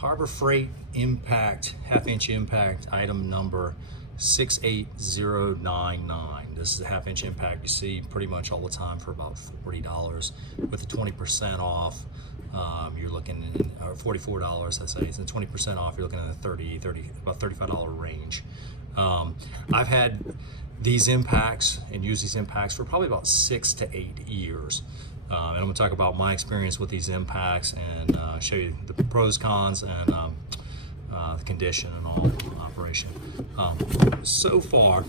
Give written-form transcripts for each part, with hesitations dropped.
Harbor Freight impact, half-inch impact, item number 68099. This is a half-inch impact you see pretty much all the time for about $40 with the 20% off. You're looking at or $44, I say, and 20% off. You're looking at a about $35 range. I've had these impacts and used these impacts for probably about 6 to 8 years. And I'm going to talk about my experience with these impacts and show you the pros, cons, and the condition and all operation. So far,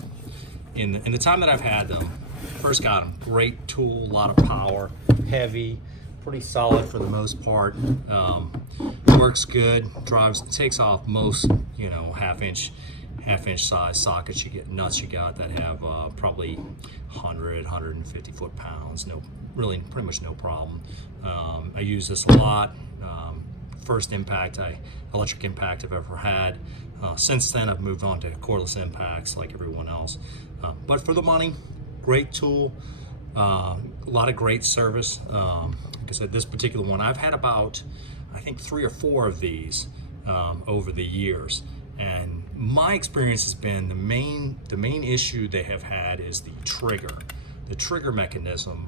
in the time that I've had them, first got them, great tool, a lot of power, heavy, pretty solid for the most part. Works good, drives, takes off most, half-inch size sockets. You get nuts you got that have probably 150 foot-pounds. Pretty much no problem. I use this a lot. First electric impact I've ever had. Since then, I've moved on to cordless impacts like everyone else. But for the money, great tool. A lot of great service. Like I said, this particular one, I've had about, I think, 3 or 4 of these over the years. And my experience has been the main issue they have had is the trigger. The trigger mechanism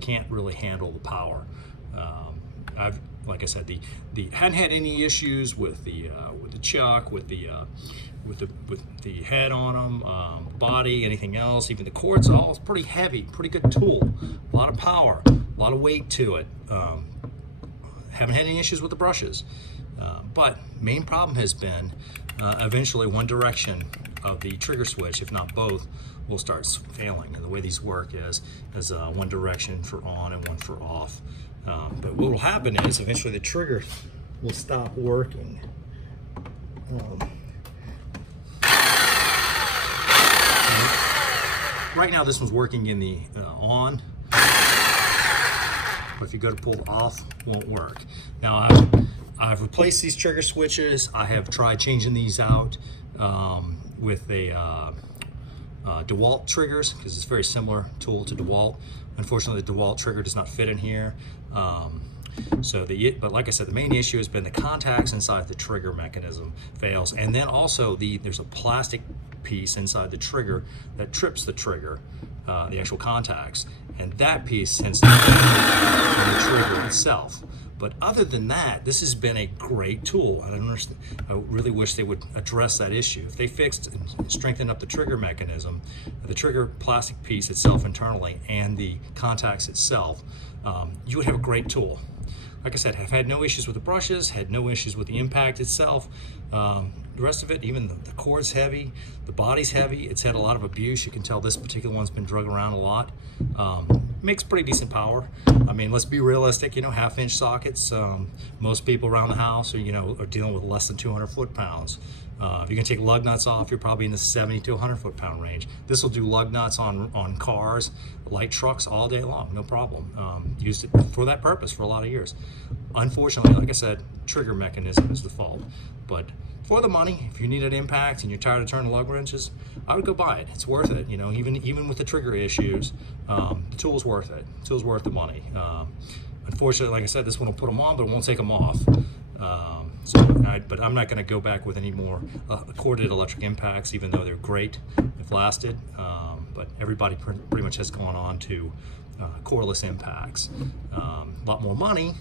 can't really handle the power. Like I said, hadn't had any issues with the chuck, with the head on them, body, anything else. Even the cord's all pretty heavy, pretty good tool, a lot of power, a lot of weight to it. Haven't had any issues with the brushes, but main problem has been eventually one direction of the trigger switch, if not both, will start failing. And the way these work is one direction for on and one for off. But what will happen is eventually the trigger will stop working. Right now this one's working in the on, but if you go to pull off, won't work. Now I've replaced these trigger switches. I have tried changing these out with a DeWalt triggers, because it's a very similar tool to DeWalt. Unfortunately, the DeWalt trigger does not fit in here. But like I said, the main issue has been the contacts inside the trigger mechanism fails, and then also there's a plastic piece inside the trigger that trips the trigger, the actual contacts, and that piece tends to the trigger itself. But other than that, this has been a great tool. I really wish they would address that issue. If they fixed and strengthened up the trigger mechanism, the trigger plastic piece itself internally, and the contacts itself, you would have a great tool. Like I said, I've had no issues with the brushes, had no issues with the impact itself. The rest of it, even the cord's heavy, the body's heavy. It's had a lot of abuse. You can tell this particular one's been drug around a lot. Makes pretty decent power. I mean, let's be realistic, half-inch sockets. Most people around the house are dealing with less than 200 foot-pounds. If you can take lug nuts off, you're probably in the 70 to 100 foot-pound range. This will do lug nuts on cars, light trucks all day long, no problem. Used it for that purpose for a lot of years. Unfortunately, like I said, trigger mechanism is the fault. But for the money, if you need an impact and you're tired of turning lug wrenches, I would go buy it. It's worth it. Even with the trigger issues, the tool's worth it. The tool's worth the money. Unfortunately, like I said, this one will put them on, but it won't take them off. But I'm not going to go back with any more corded electric impacts, even though they're great, they've lasted. But everybody pretty much has gone on to cordless impacts. A lot more money.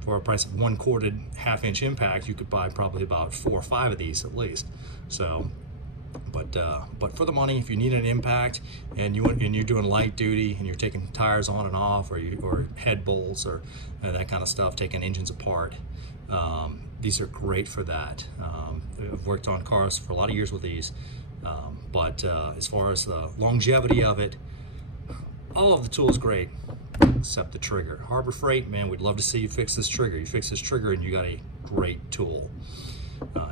For a price of one corded half-inch impact, you could buy probably about 4 or 5 of these at least. So, but for the money, if you need an impact and you're doing light duty and you're taking tires on and off, or head bolts or that kind of stuff, taking engines apart, these are great for that. I've worked on cars for a lot of years with these, but as far as the longevity of it, all of the tools great, except the trigger. Harbor Freight, man, we'd love to see you fix this trigger. You fix this trigger and you got a great tool.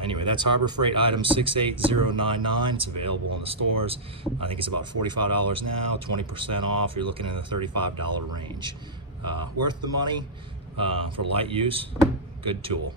Anyway, that's Harbor Freight item 68099. It's available in the stores. I think it's about $45 now, 20% off. You're looking in the $35 range. Worth the money for light use, good tool.